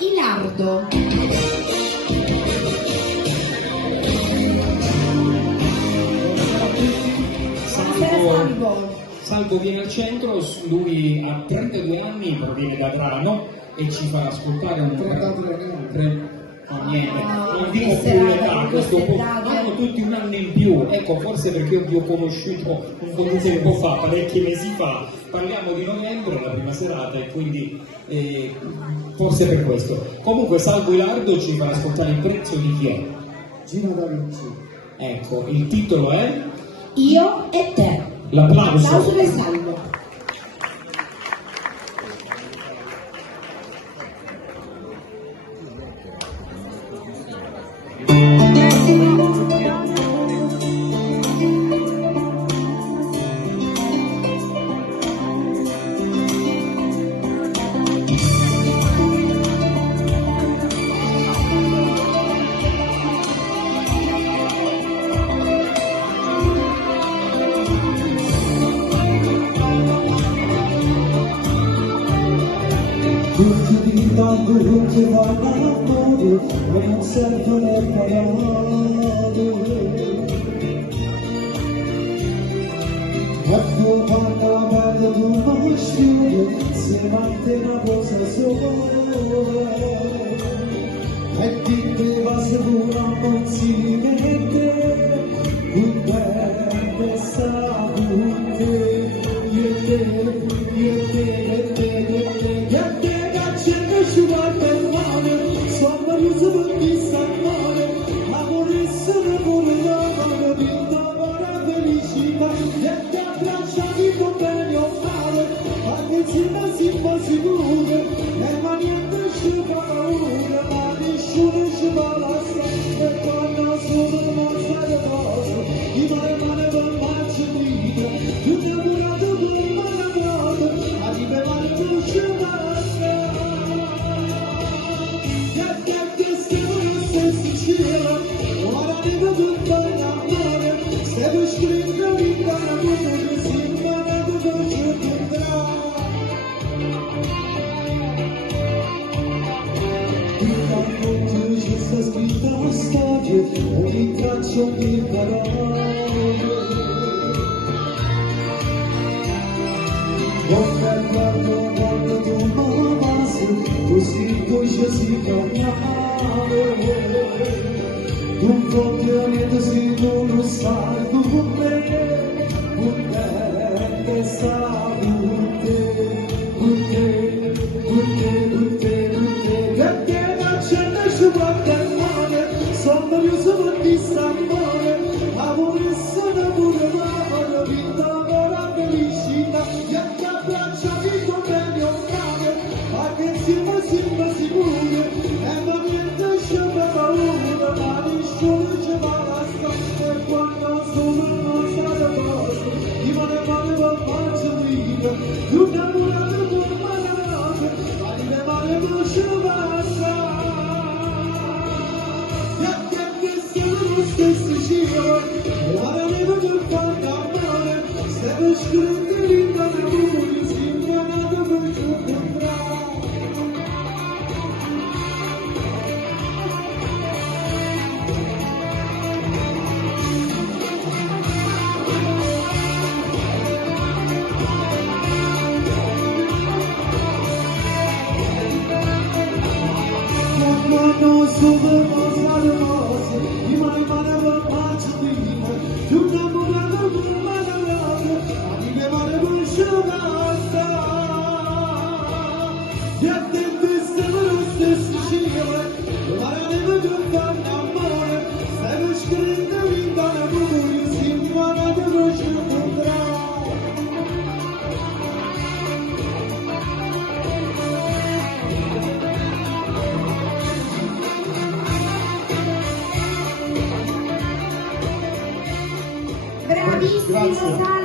Ilardo. Salvo viene al centro, lui ha 32 anni, proviene da Trano e ci farà ascoltare un niente, non dico più l'età, questo hanno tutti un anno in più, ecco, forse perché io vi ho conosciuto un po' di tempo fa, parecchi mesi fa, parliamo di novembre, la prima serata, e quindi forse per questo. Comunque Salvo Ilardo ci farà ascoltare Il prezzo di chi è? Gino Da Vinci. Ecco, il titolo è? Io e te. L'applauso. L'applauso per Salvo. Tutti ti tanto che vanno a modo e non servono parole. Ecco quando la pelle di un moscione si mette una cosa sola. E ti va sicura non si mette un bel salute. Io e te, io e te, ci guarda il male, somma riso per chi sta male, amore sono come la mano di una felicità, e ti abbracciati con bene o male, anche se non si può sicuro, e ma niente ci fa paura, ma nessuno ci fa la strada, e quando sono non sai cosa, i male per marcia vita, tu ti ammurato con mano vuota, a ti bevare tu ci basta. Ora devo tutto l'amore, se vuoi scrivere in cara come così, ma non devo giocare. Intanto ci sta scritta una storia, ogni traccia di parole. Guardo tu m'amassi, così dolce si chiamava. Un complimento se non lo sai con me, con te salute, con te, perché la gente ci guarda male, sono riso per chi sta male, amore sono pure male, vita ora felicità, e ti abbracciati con bene o male, anche se non si fa sicuro, e ma niente ci fa paura, ma nessuno ci fa la strada, e quando sono non sa le cose, di male per farci vita, tu innamorato con malate, ma di me male non ci basta, e che siamo lo stesso giro, ora devo fare amore, se vuoi scrivere in cara muri, si chiamato per giocare. Quando sono le cose, i male per faccia vita, tu innamorato con malate, a di me male per sciogata. E a te siamo lo stesso giro, ora devo fare amore, se vuoi scrivere in cara muri, si chiamato per giocare. Bravissimo.